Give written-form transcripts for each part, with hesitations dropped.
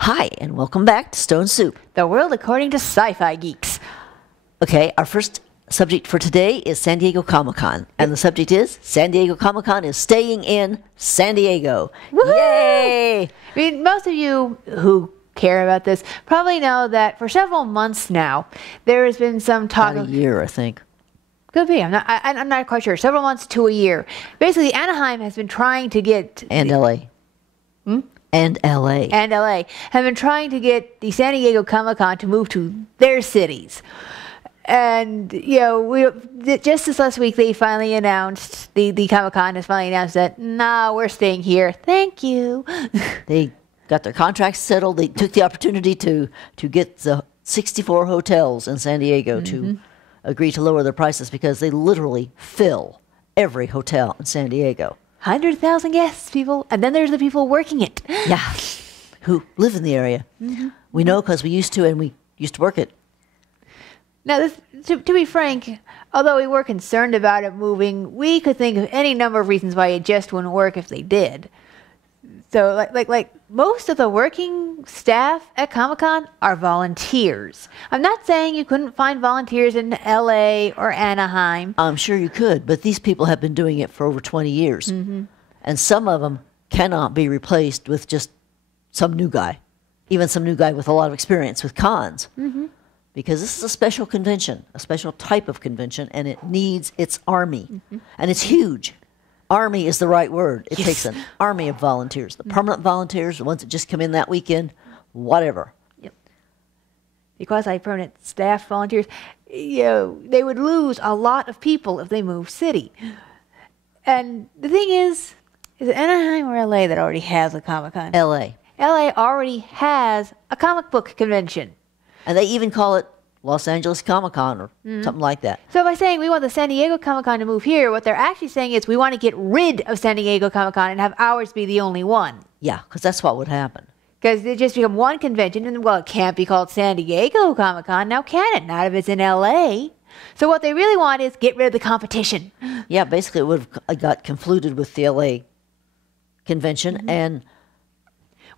Hi, and welcome back to Stone Soup. The world according to sci-fi geeks. Okay, our first subject for today is San Diego ComicCon. And the subject is San Diego ComicCon is staying in San Diego. Woohoo! Yay! I mean, most of you who care about this probably know that for several months now, there has been some talk About a year, I think. Could be. I'm not quite sure. Several months to a year. Basically, Anaheim has been trying to get... And LA. And LA. And LA have been trying to get the San Diego Comic-Con to move to their cities. And, you know, just this last week, they finally announced, the Comic-Con has finally announced that, nah, we're staying here. Thank you. They got their contracts settled. They took the opportunity to get the 64 hotels in San Diego to agree to lower their prices because they literally fill every hotel in San Diego. 100,000 guests, people. And then there's the people working it. Yeah, who live in the area. We know because we used to, and we used to work it. Now, to be frank, although we were concerned about it moving, we could think of any number of reasons why it just wouldn't work if they did. So, like most of the working staff at Comic-Con are volunteers. I'm not saying you couldn't find volunteers in L.A. or Anaheim. I'm sure you could, but these people have been doing it for over 20 years. And some of them cannot be replaced with just some new guy, even some new guy with a lot of experience with cons. Because this is a special convention, a special type of convention, and it needs its army. And it's huge. Army is the right word. It takes an army of volunteers. The permanent volunteers, the ones that just come in that weekend, whatever. Yep. Because I permanent staff volunteers, you know, they would lose a lot of people if they moved city. And the thing is it Anaheim or LA that already has a Comic-Con? L.A. LA already has a comic book convention. And they even call it Los Angeles Comic-Con or something like that. So by saying we want the San Diego Comic-Con to move here, what they're actually saying is we want to get rid of San Diego Comic-Con and have ours be the only one. Yeah, because that's what would happen. Because it just become one convention, and well, it can't be called San Diego Comic-Con. Now can it? Not if it's in LA. So what they really want is get rid of the competition. Yeah, basically it would have got confluted with the LA convention. And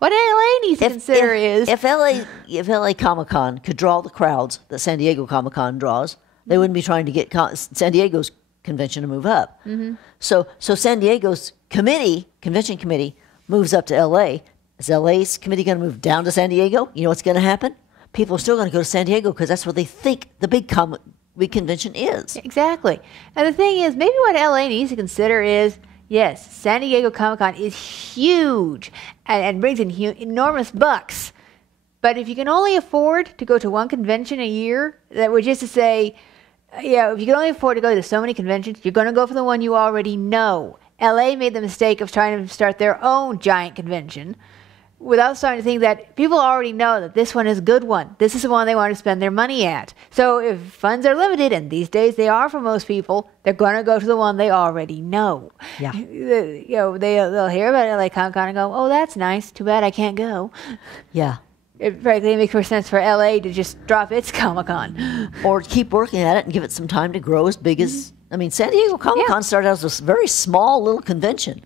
what LA needs to consider is... If LA Comic-Con could draw the crowds that San Diego Comic-Con draws, they wouldn't be trying to get San Diego's convention to move up. So San Diego's convention committee moves up to LA. Is LA's committee going to move down to San Diego? You know what's going to happen? People are still going to go to San Diego because that's where they think the big convention is. Exactly. And the thing is, maybe what LA needs to consider is, yes, San Diego Comic-Con is huge and brings in enormous bucks. But if you can only afford to go to one convention a year, that would just to say, yeah, if you can only afford to go to so many conventions, you're going to go for the one you already know. LA made the mistake of trying to start their own giant convention without starting to think that people already know that this one is a good one. This is the one they want to spend their money at. So if funds are limited, and these days they are for most people, they're going to go to the one they already know. Yeah. You know, they'll hear about LA Comic-Con and go, oh, that's nice. Too bad I can't go. Yeah. It frankly makes more sense for LA to just drop its Comic-Con. Or keep working at it and give it some time to grow as big as... I mean, San Diego Comic-Con started out as a very small little convention.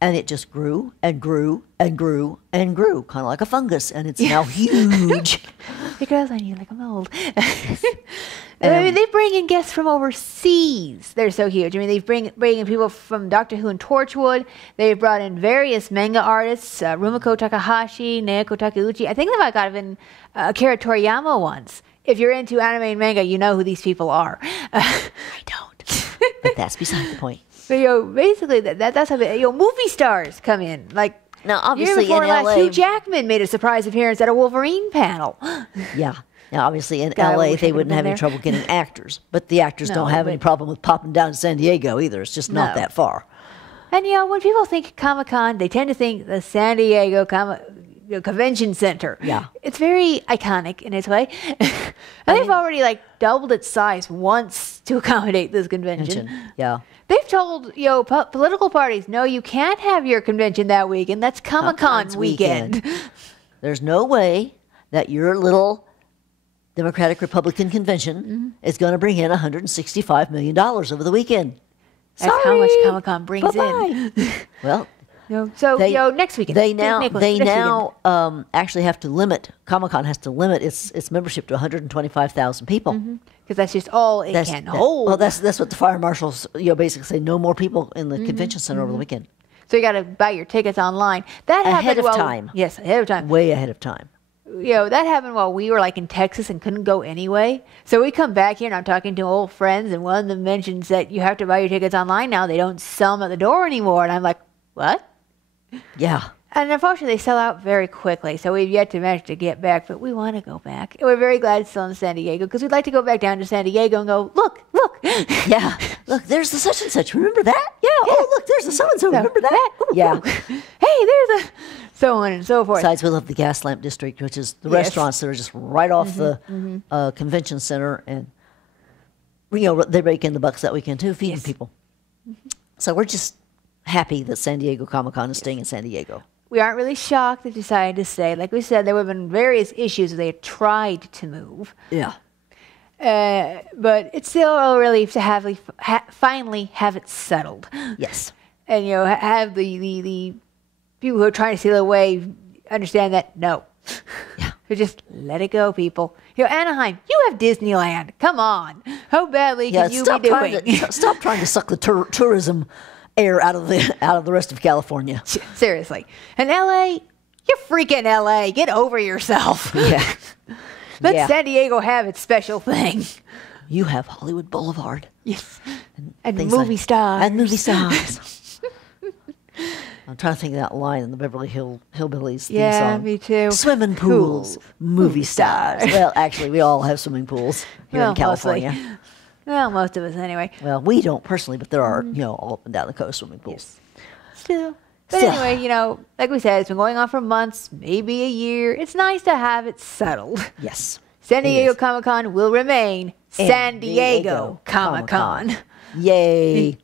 And it just grew and grew and grew and grew, kind of like a fungus. And it's now huge. It grows on you like a mold. I mean, they bring in guests from overseas. They're so huge. I mean, they bring in people from Doctor Who and Torchwood. They've brought in various manga artists, Rumiko Takahashi, Naoko Takeuchi. I think they might have been Akira Toriyama once. If you're into anime and manga, you know who these people are. I don't. But that's beside the point. So, you know, basically, that's how movie stars come in. Like, now, obviously, year before in last, LA, Hugh Jackman made a surprise appearance at a Wolverine panel. Yeah. Now, obviously, in God, I LA, wish I they could've wouldn't been have any there. trouble getting actors. But the actors don't have any problem with popping down to San Diego either. It's just not No. that far. And, you know, when people think Comic-Con, they tend to think the San Diego Convention Center. Yeah. It's very iconic in its way. And they've already, doubled its size once to accommodate this convention. Yeah. They've told, political parties, no, you can't have your convention that weekend. That's Comic-Con weekend. There's no way that your little Democratic Republican convention is going to bring in $165 million over the weekend. That's how much Sorry. Comic-Con brings Bye-bye. in. Well, Next weekend. They now actually have to limit, Comic-Con has to limit its membership to 125,000 people. Because that's just all it can hold. Well, that's what the fire marshals basically say. No more people in the convention center over the weekend. So you got to buy your tickets online. That ahead happened of time. Yes, ahead of time. Way ahead of time. That happened while we were like in Texas and couldn't go anyway. So we come back here and I'm talking to old friends, and one of them mentions that you have to buy your tickets online now. They don't sell them at the door anymore. And I'm like, what? Yeah. And unfortunately, they sell out very quickly. So we've yet to manage to get back, but we want to go back. And we're very glad it's still in San Diego because we'd like to go back down to San Diego and go, look. Yeah. Look, there's the such and such. Remember that? Yeah. Oh, look, there's the so-and-so. Remember that? Ooh, yeah. Ooh. Hey, there's a... So on and so forth. Besides, we love the Gas Lamp District, which is the restaurants that are just right off the convention center. And, they rake in the bucks that weekend, too, feeding people. So we're just happy that San Diego Comic-Con is staying in San Diego. We aren't really shocked they decided to stay. Like we said, there would have been various issues if they had tried to move. Yeah. But it's still a relief to finally have it settled. Yes. And, have the people who are trying to steal away understand that, no. Yeah. So just let it go, people. Anaheim, you have Disneyland. Come on. How badly can you be doing? Stop trying to suck the tourism air out of the rest of California. Seriously. And LA, you're freaking LA. Get over yourself. Yeah. Let San Diego have its special thing. You have Hollywood Boulevard. Yes. And movie stars. And movie stars. I'm trying to think of that line in the Beverly Hillbillies theme song. Yeah, me too. Swimming pools, movie stars. Well, actually, we all have swimming pools here in California. Mostly. Well, most of us anyway. Well, we don't personally, but there are, all up and down the coast swimming pools. Yes. Still. But anyway, like we said, it's been going on for months, maybe a year. It's nice to have it settled. Yes. San Diego Comic-Con will remain San Diego Comic-Con. Yay.